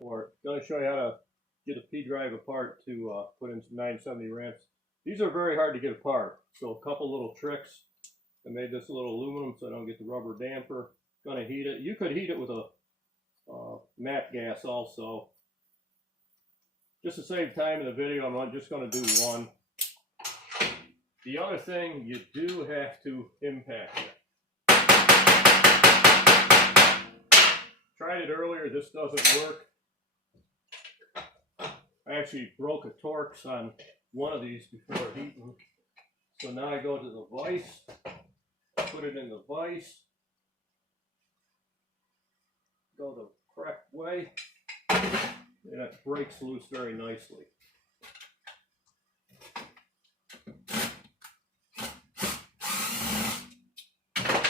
or going to show you how to get a P drive apart to put in some 970 ramps. These are very hard to get apart, so a couple little tricks. I made this little aluminum so I don't get the rubber damper. Going to heat it. You could heat it with a mat gas also. Just to save time in the video, I'm just going to do one. The other thing, you do have to impact it. Tried it earlier, this doesn't work. I actually broke a Torx on one of these before heating. So now I go to the vise, put it in the vise, go the correct way, and it breaks loose very nicely.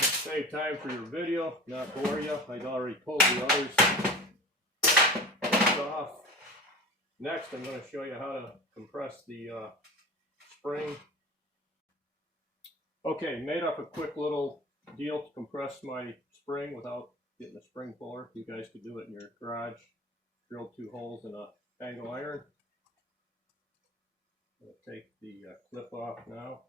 Save time for your video, not bore you. I'd already pulled the others off. Next, I'm going to show you how to compress the spring. Okay, made up a quick little deal to compress my spring without getting a spring puller. You guys could do it in your garage. Drilled 2 holes in a angle iron. I'm going to take the clip off now.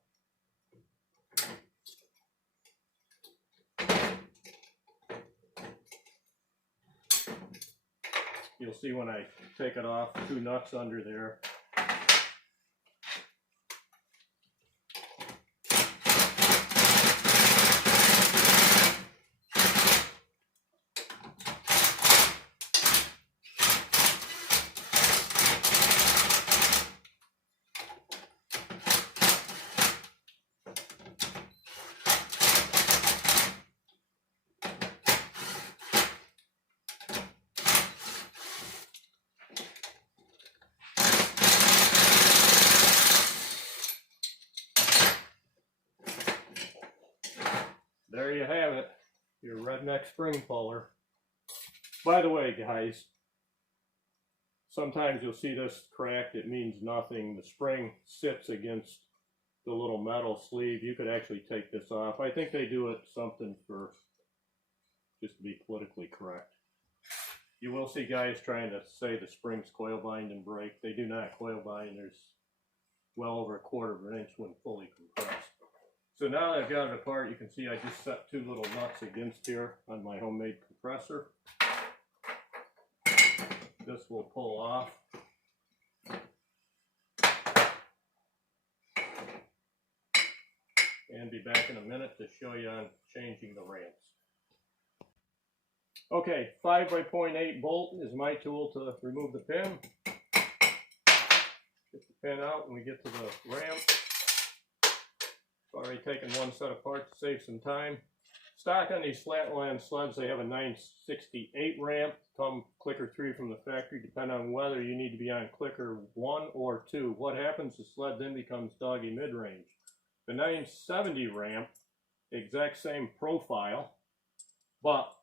You'll see when I take it off, 2 nuts under there. There you have it, your redneck spring puller. By the way, guys, sometimes you'll see this cracked. It means nothing. The spring sits against the little metal sleeve. You could actually take this off. I think they do it something for just to be politically correct. You will see guys trying to say the springs coil bind and break. They do not coil bind. There's well over 1/4 of an inch when fully compressed. So now that I've got it apart, you can see I just set 2 little nuts against here on my homemade compressor. This will pull off. And be back in a minute to show you on changing the ramps. Okay, 5 by 0.8 bolt is my tool to remove the pin. Get the pin out when we get to the ramp. Already taken one set apart to save some time. Stock on these Flatland sleds, they have a 968 ramp. Come clicker 3 from the factory. Depending on whether you need to be on clicker 1 or 2. What happens, the sled then becomes doggy mid-range. The 970 ramp, exact same profile, but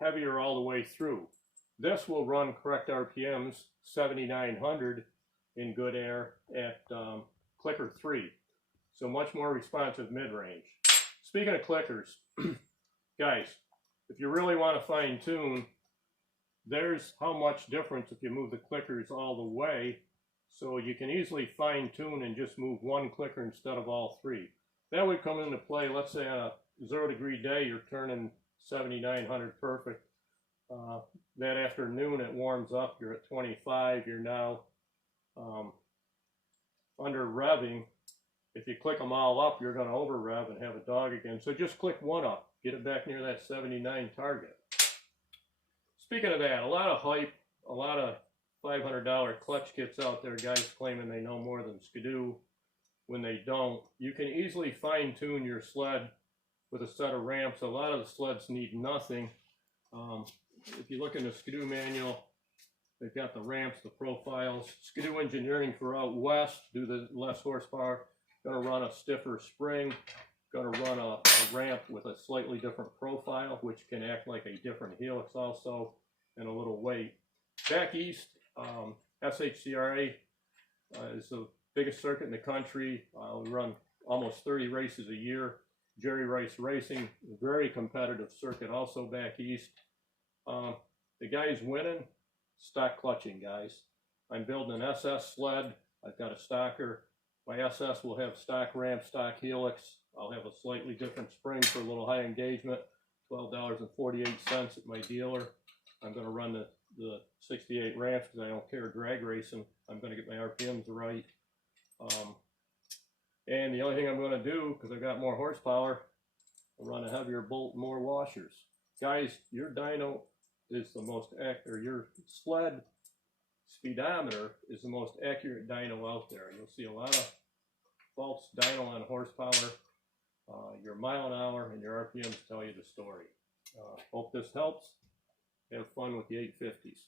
heavier all the way through. This will run correct RPMs, 7,900 in good air at clicker 3. So much more responsive mid-range. Speaking of clickers, guys, if you really want to fine tune, there's how much difference if you move the clickers all the way. So you can easily fine tune and just move 1 clicker instead of all 3. That would come into play, let's say on a 0-degree day, you're turning 7,900 perfect. That afternoon it warms up, you're at 25, you're now under revving. If you click them all up, you're going to over rev and have a dog again. So just click 1 up, get it back near that 79 target. Speaking of that, a lot of hype, a lot of $500 clutch kits out there, guys claiming they know more than Skidoo when they don't. You can easily fine tune your sled with a set of ramps. A lot of the sleds need nothing. If you look in the Skidoo manual, they've got the ramps, the profiles. Skidoo engineering for out west, do the less horsepower. Going to run a stiffer spring, going to run a ramp with a slightly different profile, which can act like a different helix also, and a little weight. Back east, SHCRA is the biggest circuit in the country. We run almost 30 races a year. Jerry Rice Racing, very competitive circuit also back east. The guys winning stock clutching, guys. I'm building an SS sled. I've got a stocker. My SS will have stock ramp, stock helix. I'll have a slightly different spring for a little high engagement, $12.48 at my dealer. I'm going to run the 68 ramps because I don't care drag racing. I'm going to get my RPMs right. And the only thing I'm going to do, because I've got more horsepower, I'll run a heavier bolt and more washers. Guys, your dyno is the most accurate, your sled speedometer is the most accurate dyno out there. You'll see a lot of false dyno on horsepower. Your mile an hour and your RPMs tell you the story. Hope this helps. Have fun with the 850s.